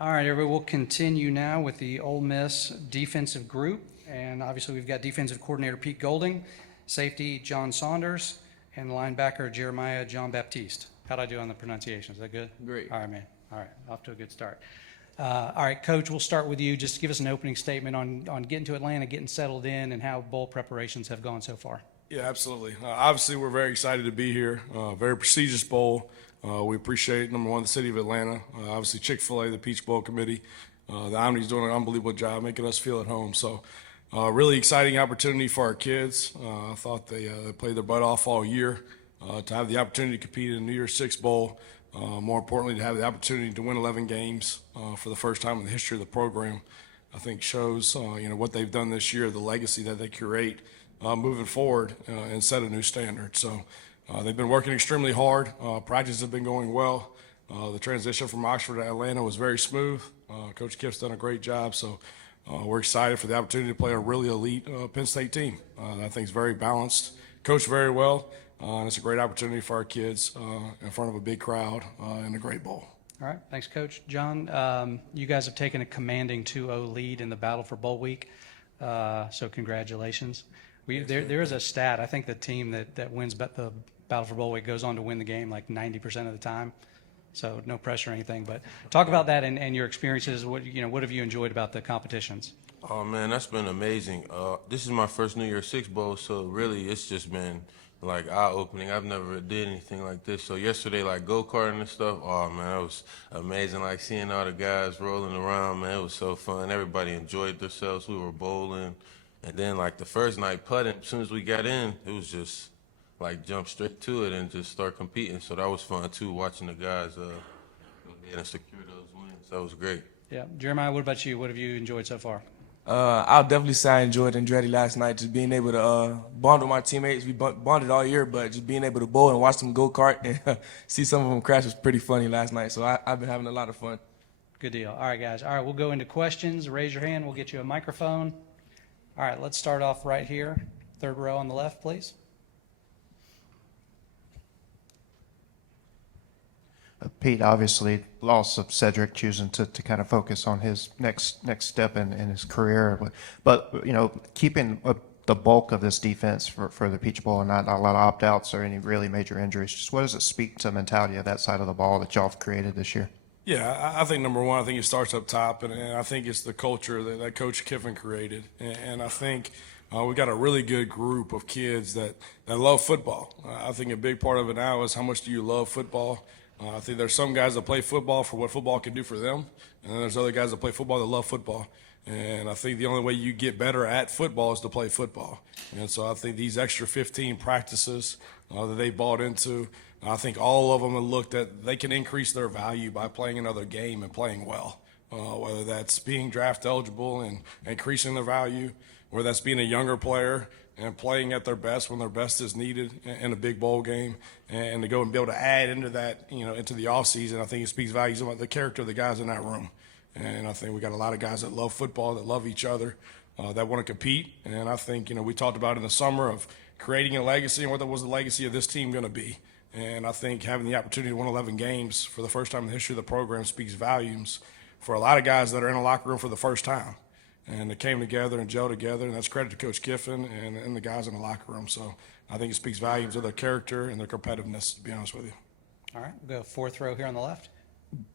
All right, everybody, we'll continue now with the Ole Miss defensive group. And obviously, we've got defensive coordinator Pete Golding, safety John Saunders, and linebacker Jeremiah Jean-Baptiste. How'd I do on the pronunciation? Is that good? Great. All right, man. All right, off to a good start. All right, Coach, we'll start with you. Just give us an opening statement on getting to Atlanta, getting settled in, and how bowl preparations have gone so far. Yeah, absolutely. Obviously, we're very excited to be here. Very prestigious bowl. We appreciate, number one, the city of Atlanta. Obviously, Chick-fil-A, the Peach Bowl Committee. The Omni's doing an unbelievable job making us feel at home. So, really exciting opportunity for our kids. I thought they played their butt off all year. To have the opportunity to compete in the New Year's Six Bowl. More importantly, to have the opportunity to win 11 games for the first time in the history of the program, I think shows what they've done this year, the legacy that they curate moving forward and set a new standard. So they've been working extremely hard. Practices have been going well. The transition from Oxford to Atlanta was very smooth. Coach Kiff's done a great job. So we're excited for the opportunity to play a really elite Penn State team. I think it's very balanced, coached very well. And it's a great opportunity for our kids in front of a big crowd in a great bowl. All right, thanks, Coach. John, you guys have taken a commanding 2-0 lead in the battle for bowl week, so congratulations. There is a stat. I think the team that wins the battle for bowl week goes on to win the game like 90% of the time. So no pressure or anything. But talk about that and your experiences. What have you enjoyed about the competitions? Oh man, that's been amazing. This is my first New Year's Six Bowl, so really it's just been like eye-opening. I've never did anything like this. So yesterday, like go-karting and stuff, oh man, that was amazing. Like seeing all the guys rolling around, man, it was so fun. Everybody enjoyed themselves. We were bowling. And then like the first night putting, as soon as we got in, it was just like jump straight to it and just start competing. So that was fun too, watching the guys and secure those wins. That was great. Yeah. Jeremiah, what about you? What have you enjoyed so far? I'll definitely say I enjoyed Andretti last night, just being able to bond with my teammates. We bonded all year, but just being able to bowl and watch them go-kart and see some of them crash was pretty funny last night. So I've been having a lot of fun. Good deal. All right, guys. All right, we'll go into questions. Raise your hand. We'll get you a microphone. All right, let's start off right here. Third row on the left, please. Pete, obviously, loss of Cedric, choosing to kind of focus on his next step in his career. But keeping the bulk of this defense for the Peach Bowl and not a lot of opt-outs or any really major injuries, just what does it speak to the mentality of that side of the ball that y'all have created this year? Yeah, I think number one, I think it starts up top, and I think it's the culture that Coach Kiffin created. And I think we got a really good group of kids that love football. I think a big part of it now is how much do you love football. I think there's some guys that play football for what football can do for them, and then there's other guys that play football that love football. And I think the only way you get better at football is to play football. And so I think these extra 15 practices that they bought into, I think all of them have looked at they can increase their value by playing another game and playing well, whether that's being draft eligible and increasing their value, or that's being a younger player and playing at their best when their best is needed in a big bowl game, and to go and be able to add into that, into the offseason. I think it speaks volumes about the character of the guys in that room. And I think we got a lot of guys that love football, that love each other, that want to compete. And I think, we talked about in the summer of creating a legacy and what was the legacy of this team going to be. And I think having the opportunity to win 11 games for the first time in the history of the program speaks volumes for a lot of guys that are in a locker room for the first time. And they came together and gelled together, and that's credit to Coach Kiffin and the guys in the locker room. So I think it speaks volumes of their character and their competitiveness, to be honest with you. All right, we'll go fourth row here on the left.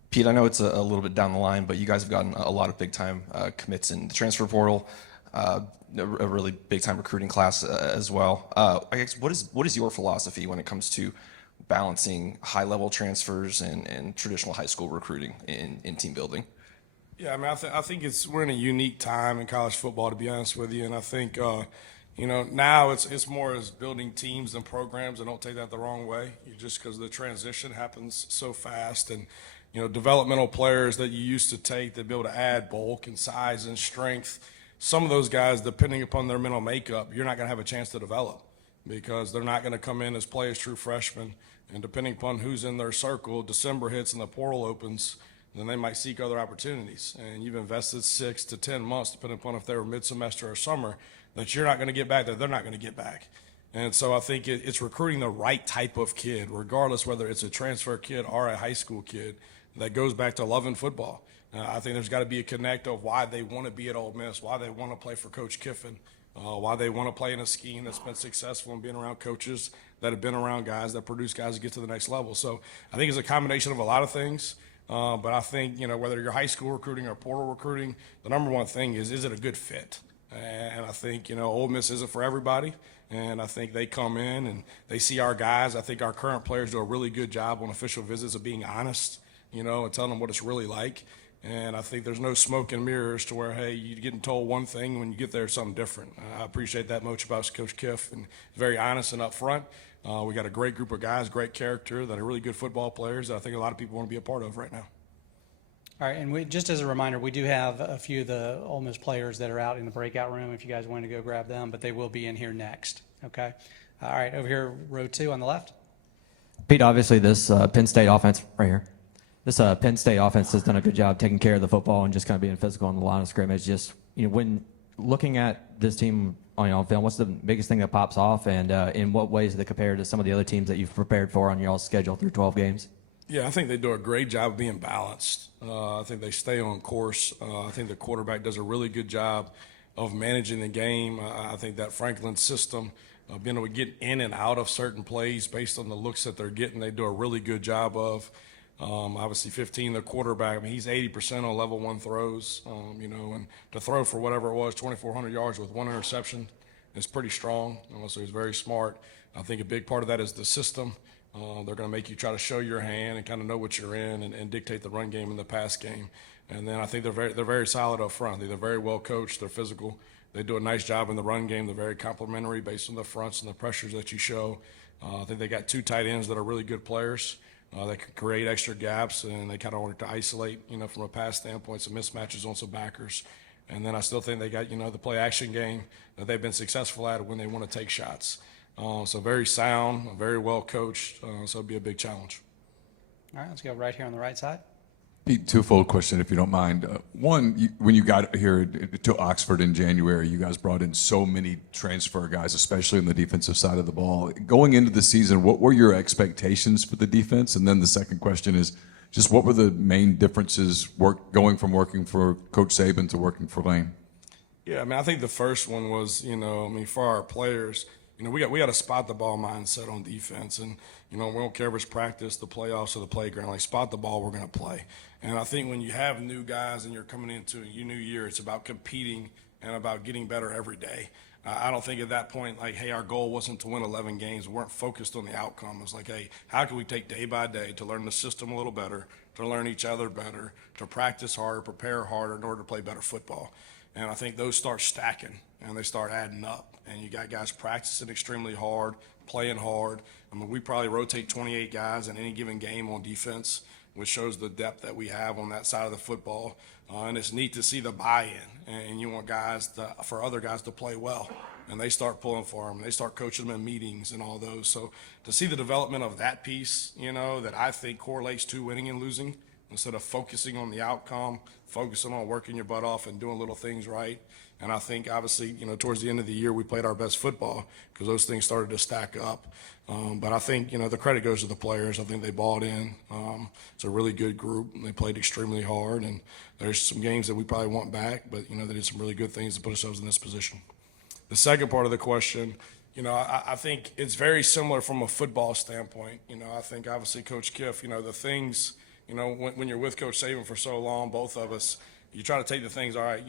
Pete, I know it's a little bit down the line, but you guys have gotten a lot of big-time commits in the transfer portal, a really big-time recruiting class as well. I guess what is your philosophy when it comes to balancing high-level transfers and traditional high school recruiting in team building? Yeah, I mean, I think we're in a unique time in college football, to be honest with you, and I think now it's more as building teams and programs, and don't take that the wrong way, just because the transition happens so fast, and developmental players that you used to take that be able to add bulk and size and strength. Some of those guys, depending upon their mental makeup, you're not going to have a chance to develop because they're not going to come in as play as true freshmen, and depending upon who's in their circle, December hits and the portal opens. Then they might seek other opportunities. And you've invested 6 to 10 months, depending upon if they were mid-semester or summer, that you're not going to get back, that they're not going to get back. And so I think it's recruiting the right type of kid, regardless whether it's a transfer kid or a high school kid, that goes back to loving football. I think there's got to be a connect of why they want to be at Ole Miss, why they want to play for Coach Kiffin, why they want to play in a scheme that's been successful and being around coaches that have been around guys that produce guys to get to the next level. So I think it's a combination of a lot of things. But I think, whether you're high school recruiting or portal recruiting, the number one thing is it a good fit? And I think, Ole Miss isn't for everybody. And I think they come in and they see our guys. I think our current players do a really good job on official visits of being honest, and telling them what it's really like. And I think there's no smoke and mirrors to where, hey, you're getting told one thing when you get there, it's something different. I appreciate that much about Coach Kiff, and very honest and upfront. We got a great group of guys, great character, that are really good football players that I think a lot of people want to be a part of right now. All right, and just as a reminder, we do have a few of the Ole Miss players that are out in the breakout room if you guys want to go grab them, but they will be in here next, okay? All right, over here, row 2 on the left. Pete, obviously this Penn State offense right here, this Penn State offense has done a good job taking care of the football and just kind of being physical on the line of scrimmage. Just, when looking at this team on film, what's the biggest thing that pops off, and in what ways do they compare to some of the other teams that you've prepared for on y'all's schedule through 12 games? Yeah, I think they do a great job of being balanced. I think they stay on course. I think the quarterback does a really good job of managing the game. I think that Franklin system, being able to get in and out of certain plays based on the looks that they're getting, they do a really good job of. Obviously 15, the quarterback, he's 80% on level 1 throws, and to throw for whatever it was, 2,400 yards with 1 interception is pretty strong. So he's very smart. I think a big part of that is the system. They're going to make you try to show your hand and kind of know what you're in and dictate the run game and the pass game. And then I think they're very solid up front. They're very well coached. They're physical. They do a nice job in the run game. They're very complimentary based on the fronts and the pressures that you show. I think they got 2 tight ends that are really good players. They can create extra gaps, and they kind of work to isolate, from a pass standpoint, some mismatches on some backers. And then I still think they got, the play action game that they've been successful at when they want to take shots. So very sound, very well coached, so it'll be a big challenge. All right, let's go right here on the right side. Pete, twofold question, if you don't mind. One, when you got here to Oxford in January, you guys brought in so many transfer guys, especially on the defensive side of the ball. Going into the season, what were your expectations for the defense? And then the second question is, just what were the main differences going from working for Coach Saban to working for Lane? Yeah, I think the first one was, for our players, we got a spot the ball mindset on defense, and we don't care if it's practice, the playoffs, or the playground. Like, spot the ball, we're going to play. And I think when you have new guys and you're coming into a new year, it's about competing and about getting better every day. I don't think at that point, like, hey, our goal wasn't to win 11 games. We weren't focused on the outcome. It was like, hey, how can we take day by day to learn the system a little better, to learn each other better, to practice harder, prepare harder in order to play better football. And I think those start stacking and they start adding up. And you got guys practicing extremely hard, playing hard. We probably rotate 28 guys in any given game on defense, which shows the depth that we have on that side of the football. And it's neat to see the buy-in. And you want for other guys to play well. And they start pulling for them. They start coaching them in meetings and all those. So to see the development of that piece, that I think correlates to winning and losing, instead of focusing on the outcome, focusing on working your butt off and doing little things right. And I think, obviously, towards the end of the year, we played our best football because those things started to stack up. But I think, the credit goes to the players. I think they bought in. It's a really good group. They played extremely hard. And there's some games that we probably want back, but, they did some really good things to put ourselves in this position. The second part of the question, I think it's very similar from a football standpoint. I think, obviously, Coach Kiff, the things, when you're with Coach Saban for so long, both of us, you try to take the things, all right,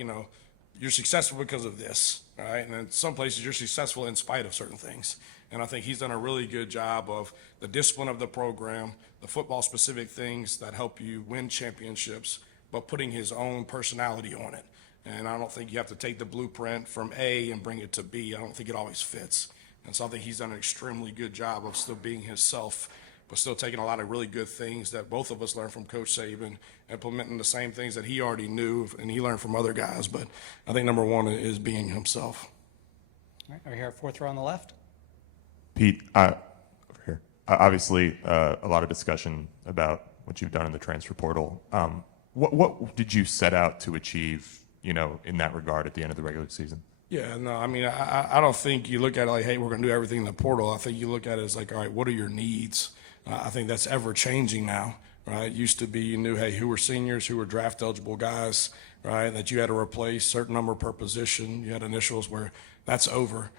you're successful because of this, right? And in some places you're successful in spite of certain things. And I think he's done a really good job of the discipline of the program, the football-specific things that help you win championships, but putting his own personality on it. And I don't think you have to take the blueprint from A and bring it to B. I don't think it always fits. And so I think he's done an extremely good job of still being himself, but still taking a lot of really good things that both of us learned from Coach Saban, implementing the same things that he already knew and he learned from other guys. But I think number one is being himself. All right, over here, 4th row on the left. Pete, over here. Obviously, a lot of discussion about what you've done in the transfer portal. What did you set out to achieve, in that regard at the end of the regular season? Yeah, no, I don't think you look at it like, hey, we're going to do everything in the portal. I think you look at it as like, all right, what are your needs? I think that's ever changing now. right? It used to be you knew, hey, who were seniors, who were draft eligible guys, right? That you had to replace certain number per position. You had initials where that's over,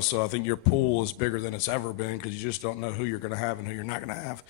so I think your pool is bigger than it's ever been because you just don't know who you're going to have and who you're not going to have.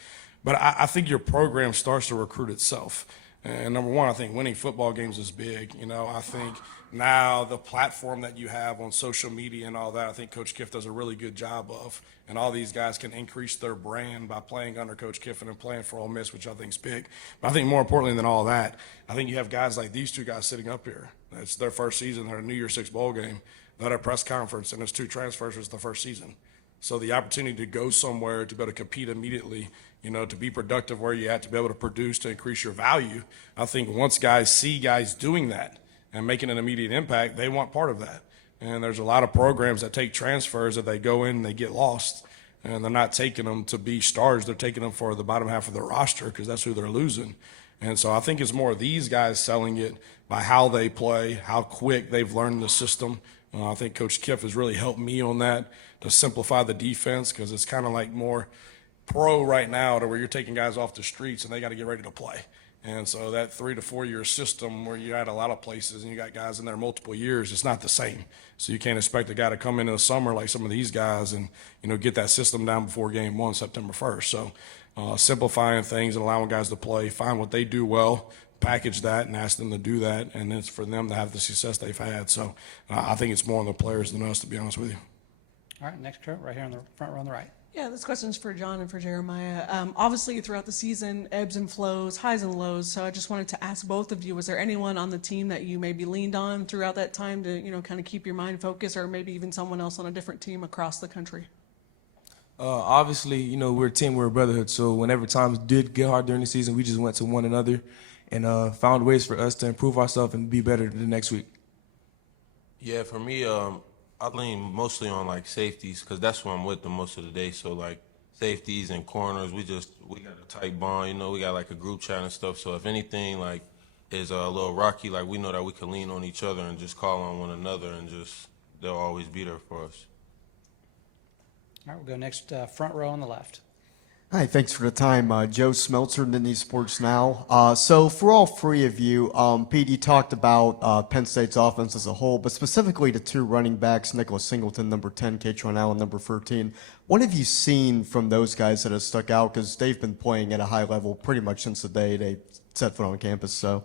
But I think your program starts to recruit itself. And number one, I think winning football games is big. I think now the platform that you have on social media and all that, I think Coach Kiff does a really good job of. And all these guys can increase their brand by playing under Coach Kiffin and playing for Ole Miss, which I think is big. But I think more importantly than all that, I think you have guys like these two guys sitting up here. It's their first season. They're a New Year's Six bowl game. They're at a press conference, and it's 2 transfers. It's the first season. So the opportunity to go somewhere, to be able to compete immediately, to be productive where you're at, to be able to produce, to increase your value, I think once guys see guys doing that and making an immediate impact, they want part of that. And there's a lot of programs that take transfers that they go in and they get lost, and they're not taking them to be stars. They're taking them for the bottom half of their roster because that's who they're losing. And so I think it's more of these guys selling it by how they play, how quick they've learned the system. I think Coach Kiff has really helped me on that to simplify the defense because it's kind of like more pro right now to where you're taking guys off the streets and they got to get ready to play. And so that 3 to 4 year system where you're at a lot of places and you got guys in there multiple years, it's not the same. So you can't expect a guy to come in the summer like some of these guys and, get that system down before game 1, September 1st. So simplifying things and allowing guys to play, find what they do well, package that and ask them to do that, and it's for them to have the success they've had. So I think it's more on the players than us, to be honest with you. All right, next group right here on the front row on the right. Yeah, this question's for John and for Jeremiah. Obviously, throughout the season, ebbs and flows, highs and lows. So I just wanted to ask both of you, was there anyone on the team that you maybe leaned on throughout that time to, kind of keep your mind focused, or maybe even someone else on a different team across the country? Obviously, we're a team, we're a brotherhood. So whenever times did get hard during the season, we just went to one another and found ways for us to improve ourselves and be better the next week. Yeah, for me, I lean mostly on like safeties because that's what I'm with the most of the day. So like safeties and corners, we got a tight bond. We got like a group chat and stuff. So if anything like is a little rocky, like we know that we can lean on each other and just call on one another, and just they'll always be there for us. All right, we'll go next, front row on the left. Hi, thanks for the time. Joe Smeltzer, Nittany Sports Now. So for all 3 of you, Pete, you talked about Penn State's offense as a whole, but specifically the 2 running backs, Nicholas Singleton, number 10, Katron Allen, number 13. What have you seen from those guys that have stuck out? Because they've been playing at a high level pretty much since the day they set foot on campus. So.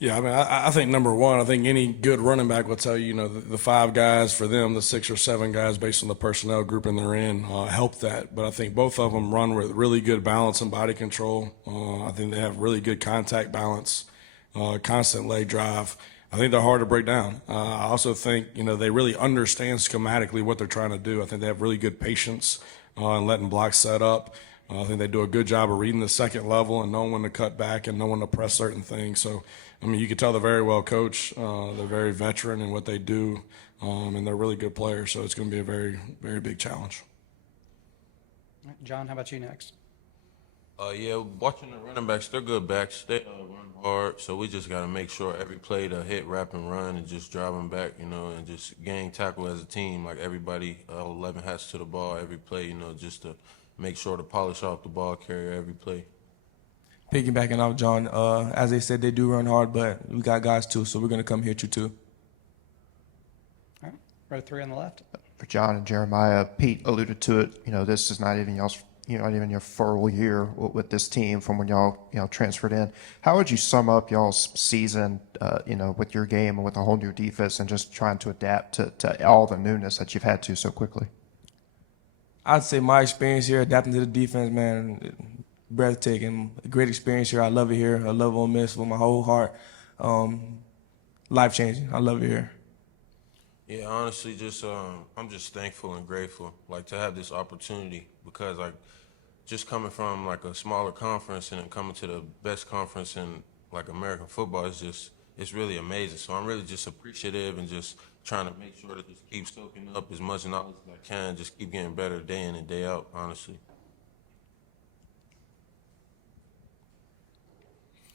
Yeah, I think number one, I think any good running back will tell you, the 5 guys for them, the 6 or 7 guys based on the personnel grouping they're in, help that. But I think both of them run with really good balance and body control. I think they have really good contact balance, constant leg drive. I think they're hard to break down. I also think, they really understand schematically what they're trying to do. I think they have really good patience in letting blocks set up. I think they do a good job of reading the second level and knowing when to cut back and knowing when to press certain things. So, you can tell they're very well coached. They're very veteran in what they do, and they're really good players. So it's going to be a very, very big challenge. All right, John, how about you next? Yeah, watching the running backs, they're good backs. They run hard, so we just got to make sure every play to hit, wrap, and run and just drive them back, and just gang tackle as a team. Like everybody, 11 hats to the ball every play, just to make sure to polish off the ball carrier every play. Piggybacking off John, as they said, they do run hard, but we got guys too, so we're going to come hit you too. All right, row 3 on the left. For John and Jeremiah, Pete alluded to it. This is not even y'all's, not even your full year with this team from when y'all, transferred in. How would you sum up y'all's season, with your game and with a whole new defense and just trying to adapt to all the newness that you've had to so quickly? I'd say my experience here, adapting to the defense, man, breathtaking. Great experience here. I love it here. I love Ole Miss with my whole heart. Life-changing. I love it here. Yeah, honestly, I'm just thankful and grateful, to have this opportunity because, just coming from, a smaller conference and then coming to the best conference in, American football, it's really amazing. So I'm really just appreciative and just trying to make sure to just keep soaking up as much knowledge as I can, just keep getting better day in and day out, honestly.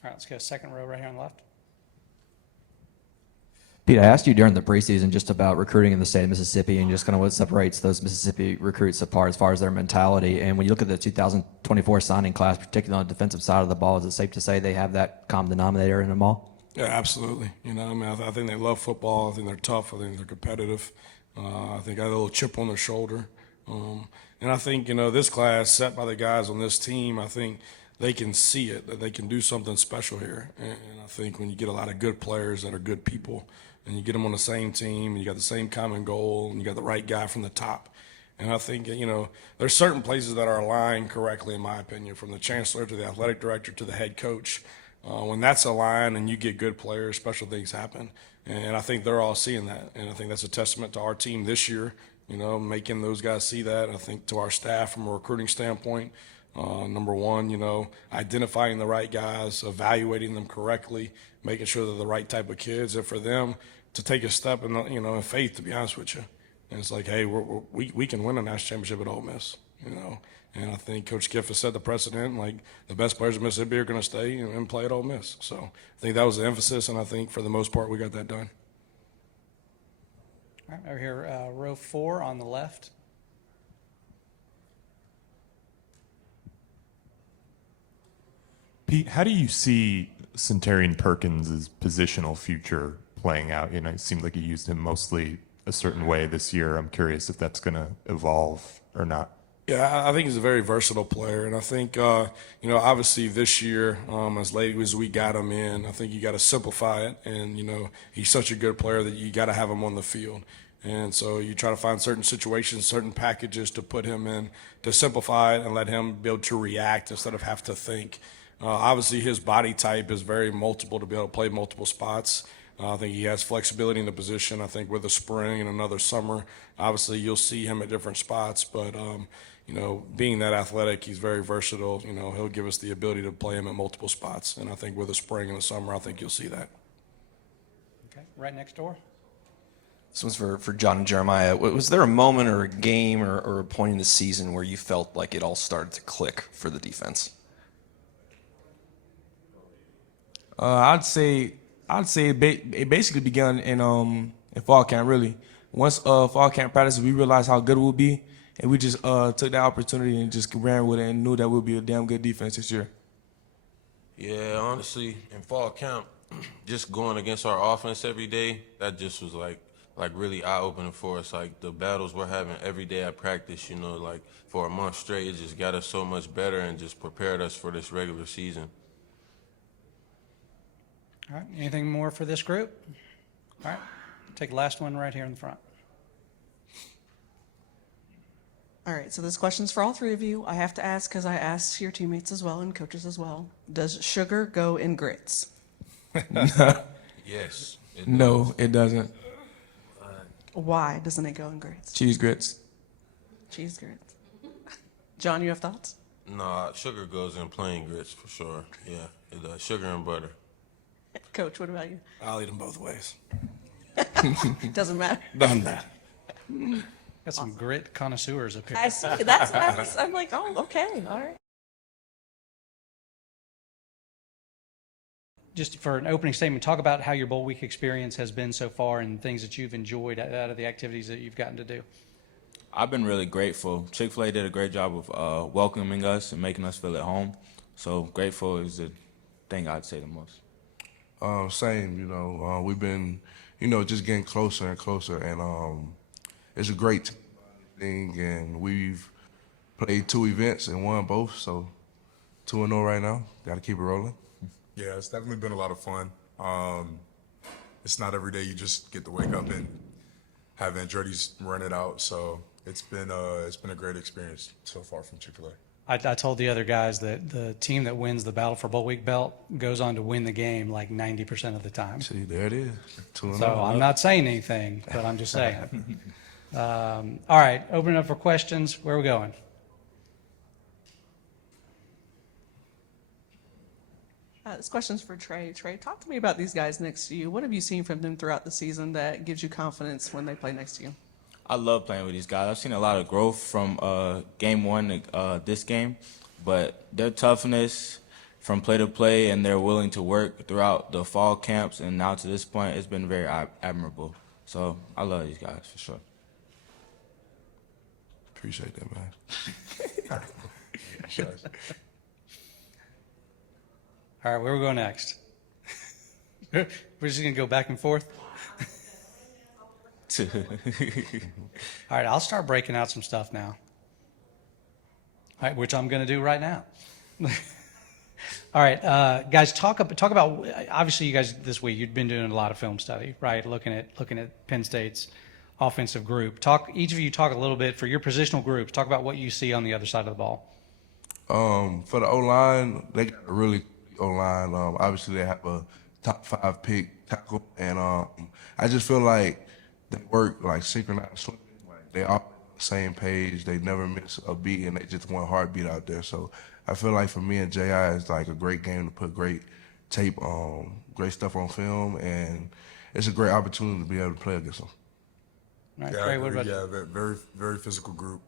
All right, let's go second row right here on the left. Pete, I asked you during the preseason just about recruiting in the state of Mississippi and just kind of what separates those Mississippi recruits apart as far as their mentality. And when you look at the 2024 signing class, particularly on the defensive side of the ball, is it safe to say they have that common denominator in them all? Yeah, absolutely. You know, I mean, I think they love football. I think they're tough. I think they're competitive. I think I have a little chip on their shoulder. And I think, you know, this class set by the guys on this team, I think they can see it, that they can do something special here. And I think when you get a lot of good players that are good people and you get them on the same team and you got the same common goal and you got the right guy from the top. And I think, you know, there's certain places that are aligned correctly, in my opinion, from the chancellor to the athletic director to the head coach. When that's aligned and you get good players, special things happen. And I think they're all seeing that. And I think that's a testament to our team this year, you know, making those guys see that. I think to our staff from a recruiting standpoint, number one, you know, identifying the right guys, evaluating them correctly, making sure they're the right type of kids, and for them to take a step in, you know, in faith, to be honest with you. And it's like, hey, we can win a national championship at Ole Miss, you know. And I think Coach Kiff has set the precedent, like the best players in Mississippi are going to stay and play at Ole Miss. So I think that was the emphasis, and I think for the most part we got that done. All right, over here, row 4 on the left. Pete, how do you see Centurion Perkins' positional future playing out? You know, it seemed like you used him mostly a certain way this year. I'm curious if that's going to evolve or not. Yeah, I think he's a very versatile player, and I think, you know, obviously this year, as late as we got him in, I think you got to simplify it, and, you know, he's such a good player that you got to have him on the field. And so you try to find certain situations, certain packages to put him in to simplify it and let him be able to react instead of have to think. Obviously, his body type is very multiple to be able to play multiple spots. I think he has flexibility in the position. I think with the spring and another summer, obviously you'll see him at different spots, but you know, being that athletic, he's very versatile. You know, he'll give us the ability to play him at multiple spots. And I think with the spring and the summer, I think you'll see that. Okay, right next door. This one's for John and Jeremiah. Was there a moment or a game or a point in the season where you felt like it all started to click for the defense? I'd say it basically began in fall camp, really. Once fall camp practice, we realized how good it would be, and we just took that opportunity and just ran with it and knew that we'd be a damn good defense this year. Yeah, honestly, in fall camp, just going against our offense every day, that just was like really eye-opening for us. Like the battles we're having every day at practice, you know, like for a month straight, it just got us so much better and just prepared us for this regular season. All right, anything more for this group? All right, take the last one right here in the front. All right, so this question's for all three of you. I have to ask because I asked your teammates as well and coaches as well. Does sugar go in grits? Yes. No, it doesn't. Why doesn't it go in grits? Cheese grits. Cheese grits. John, you have thoughts? Nah, sugar goes in plain grits for sure. Yeah, it does. Sugar and butter. Coach, what about you? I'll eat them both ways. Doesn't matter. Done that. Got some grit connoisseurs up here. I see. That's nice. I'm like, oh, okay, all right. Just for an opening statement, talk about how your bowl week experience has been so far and things that you've enjoyed out of the activities that you've gotten to do. I've been really grateful. Chick-fil-A did a great job of welcoming us and making us feel at home. So grateful is the thing I'd say the most. Same, you know, we've been, you know, just getting closer and closer, and it's a great thing, and we've played 2 events and won both, so 2-0 right now. Got to keep it rolling. Yeah, it's definitely been a lot of fun. It's not every day you just get to wake up and have Andretti's run it out, so it's been a great experience so far from Chick-fil-A. I told the other guys that the team that wins the Battle for Bowl Week belt goes on to win the game like 90% of the time. See, there it is. 2-0. So I'm not saying anything, but I'm just saying. All right, open it up for questions. Where are we going? This question's for Trey. Trey, talk to me about these guys next to you. What have you seen from them throughout the season that gives you confidence when they play next to you? I love playing with these guys. I've seen a lot of growth from game one to this game, but their toughness, from play to play, and they're willing to work throughout the fall camps and now to this point. It's been very admirable. So I love these guys for sure. Appreciate that, man. All right, where we go next? We're just going to go back and forth? All right, I'll start breaking out some stuff now. All right, which I'm going to do right now. All right, guys, talk about, obviously you guys this week, you've been doing a lot of film study, right? Looking at Penn State's offensive group. Each of you talk a little bit for your positional groups. Talk about what you see on the other side of the ball. For the O-line, they got a really good O-line. Obviously, they have a top 5 pick tackle, and I just feel like they work like synchronized swimming. Like they all on the same page. They never miss a beat, and they just one heartbeat out there. So I feel like for me and J.I., it's like a great game to put great tape, great stuff on film, and it's a great opportunity to be able to play against them. All right, Yeah, Trey, what about you? yeah, very very physical group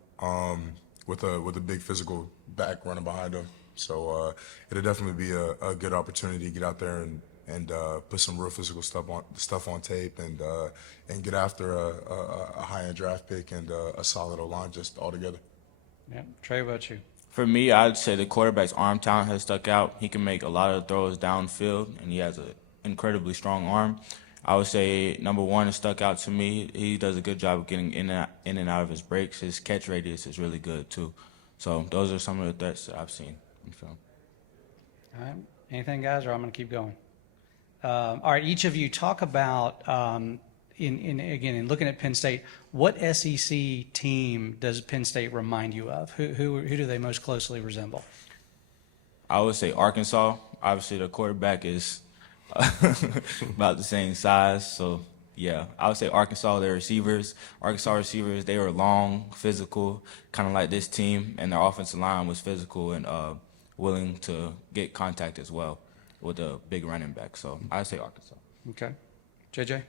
with a big physical back running behind them. So it'll definitely be a good opportunity to get out there and put some real physical stuff on tape and get after a high end draft pick and a solid O-line just all together. Yeah, Trey, what about you? For me, I'd say the quarterback's arm talent has stuck out. He can make a lot of throws downfield, and he has an incredibly strong arm. I would say number one has stuck out to me. He does a good job of getting in and out of his breaks. His catch radius is really good too. So those are some of the threats that I've seen in film. All right, anything, guys, or I'm going to keep going? All right, each of you talk about, in looking at Penn State, what SEC team does Penn State remind you of? Who do they most closely resemble? I would say Arkansas. Obviously, the quarterback is about the same size. So, yeah, I would say Arkansas, their receivers. Arkansas receivers, they were long, physical, kind of like this team, and their offensive line was physical and willing to get contact as well with a big running back. So, I'd say Arkansas. Okay. JJ?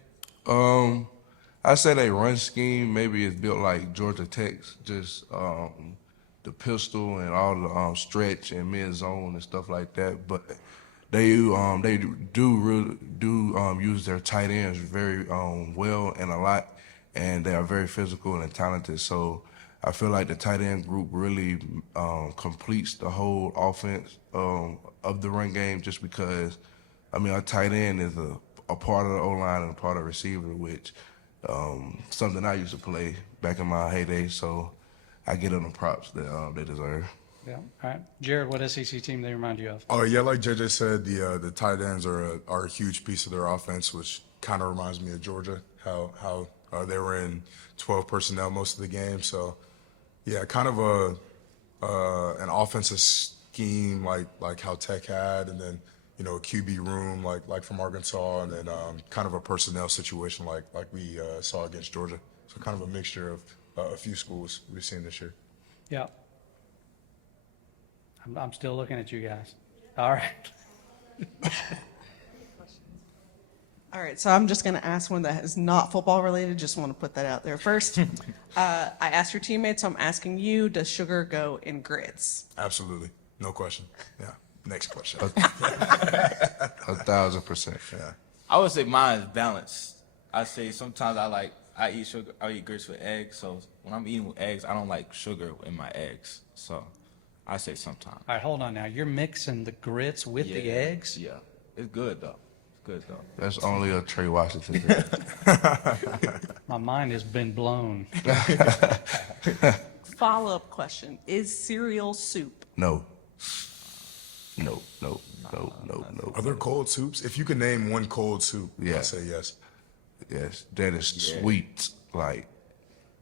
I say they run scheme maybe it's built like Georgia Tech's, just the pistol and all the stretch and mid zone and stuff like that. But they do use their tight ends very well and a lot, and they are very physical and talented. So I feel like the tight end group really completes the whole offense of the run game, just because I mean, our tight end is a part of the O-line and a part of the receiver, which something I used to play back in my heyday. So I get them the props that they deserve. Yeah. All right. Jared, what SEC team they remind you of? Oh yeah, like JJ said, the tight ends are a huge piece of their offense, which kind of reminds me of Georgia. How they were in 12 personnel most of the game. So yeah, kind of an offensive scheme like how Tech had, and then a QB room like from Arkansas, and then kind of a personnel situation like we saw against Georgia. So kind of a mixture of a few schools we've seen this year. Yeah. I'm still looking at you guys. All right. All right, so I'm just going to ask one that is not football related. Just want to put that out there first. I asked your teammates, so I'm asking you, does sugar go in grits? Absolutely. No question. Yeah. Next question. 1,000%. Yeah. I would say mine is balanced. I say sometimes I eat sugar. I eat grits with eggs. So when I'm eating with eggs, I don't like sugar in my eggs. So I say sometimes. All right, hold on now. You're mixing the grits with the eggs? Yeah, it's good though. It's good though. That's only a Trey Washington. My mind has been blown. Follow-up question, is cereal soup? No. No. Are there cold soups? If you could name one cold soup, Yeah. I'd say yes. Yes, that is sweet. Like,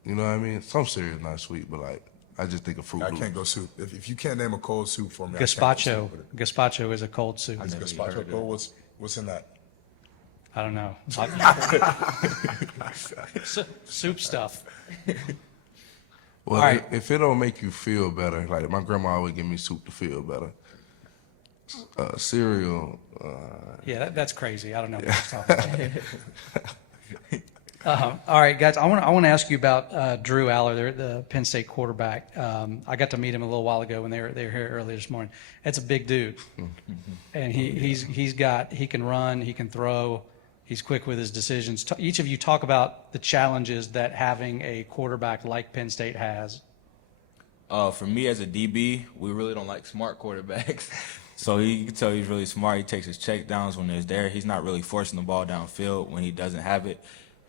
you know what I mean? Some cereal is not sweet, but like, I just think of Fruit I Loops. can't go soup. If you can't name a cold soup for me, Gazpacho. Gazpacho is a cold soup. Is gazpacho cold? What's in that? I don't know. Soup stuff. Well, All right. if it don't make you feel better, like my grandma always give me soup to feel better. Cereal. Yeah, that's crazy. I don't know what you're talking about. All right, guys, I want to ask you about Drew Aller, the Penn State quarterback. I got to meet him a little while ago when they were here earlier this morning. It's a big dude, and he can run, he can throw, he's quick with his decisions. Each of you talk about the challenges that having a quarterback like Penn State has. For me as a DB, we really don't like smart quarterbacks. So you can tell he's really smart. He takes his check downs when it's there. He's not really forcing the ball downfield when he doesn't have it.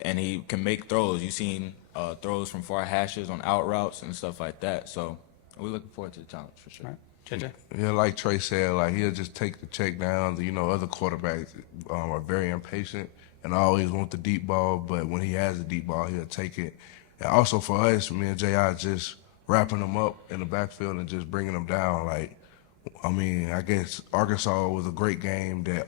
And he can make throws. You've seen throws from far hashes on out routes and stuff like that. So we're looking forward to the challenge for sure. Right. JJ? Yeah, like Trey said, like he'll just take the check downs. You know, other quarterbacks are very impatient and always want the deep ball, but when he has the deep ball, he'll take it. And also for us, me and J.I. just wrapping them up in the backfield and just bringing them down. Like, I mean, I guess Arkansas was a great game that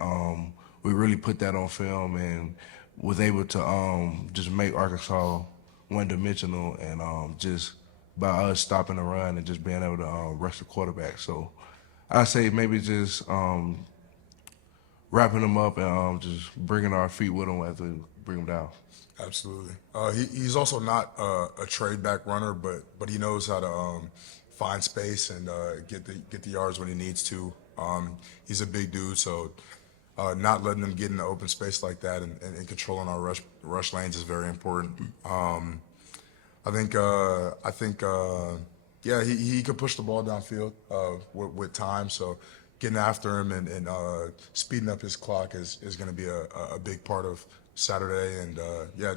we really put that on film and was able to just make Arkansas one-dimensional and just by us stopping the run and just being able to rush the quarterback. So I say maybe just wrapping them up and just bringing our feet with them as we bring them down. Absolutely. He's also not a trade back runner, but he knows how to find space and get the yards when he needs to. He's a big dude, so not letting them get in the open space like that and controlling our rush lanes is very important. I think he could push the ball downfield with time. So getting after him and speeding up his clock is going to be a big part of Saturday. And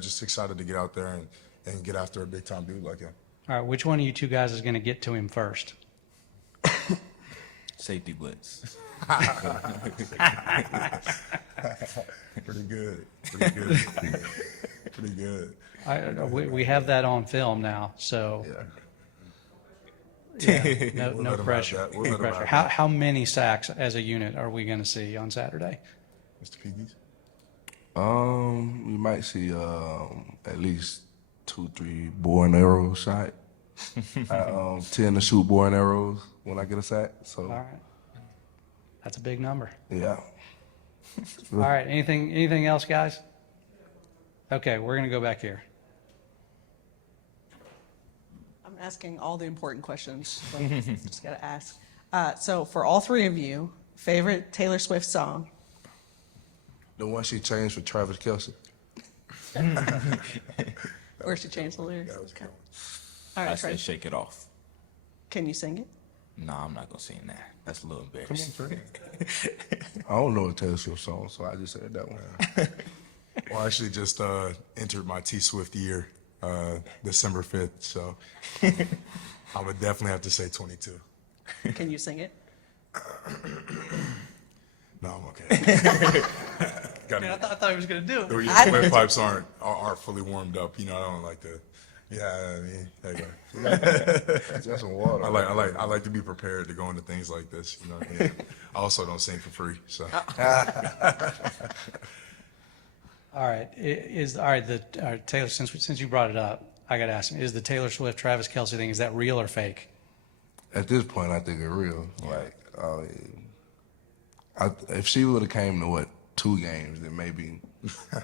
just excited to get out there and get after a big time dude like him. All right, which one of you two guys is going to get to him first? Safety blitz. Pretty good. Pretty good. We have that on film now, so yeah, no pressure. We'll let him have that. How many sacks as a unit are we going to see on Saturday? Mr. Pegues? We might see at least 2-3 bow and arrow shot. I tend to shoot bow and arrows when I get a sack. So All right. That's a big number. yeah. All right, anything else, guys? Okay, we're going to go back here. I'm asking all the important questions. So just got to ask. So for all three of you, favorite Taylor Swift song? The one she changed for Travis Kelce. Where she changed the lyrics? Okay. All I right, say Trey. shake it off. Can you sing it? No, I'm not going to sing that. That's a little embarrassing. I don't know a Taylor Swift song, so I just said that one. Well, I actually just entered my T Swift year December 5th, so I would definitely have to say 22. Can you sing it? No, I'm okay. I thought he was going to do it. The lead pipes aren't fully warmed up. You know, I don't like to. Yeah, I mean, there you go. Just some water. I like to be prepared to go into things like this. You know what I mean? I also don't sing for free, so. All right, Taylor, since you brought it up, I got to ask him, is the Taylor Swift, Travis Kelce thing, is that real or fake? At this point, I think it's real. Like, if she would have came to 2 games, then maybe.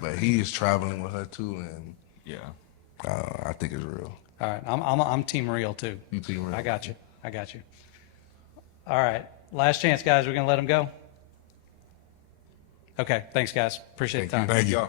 But he is traveling with her too, and Yeah. I think it's real. All right, I'm team real too. You team real. I got you. All right, last chance, guys. We're going to let him go? Okay, thanks, guys. Appreciate the time. Thank you.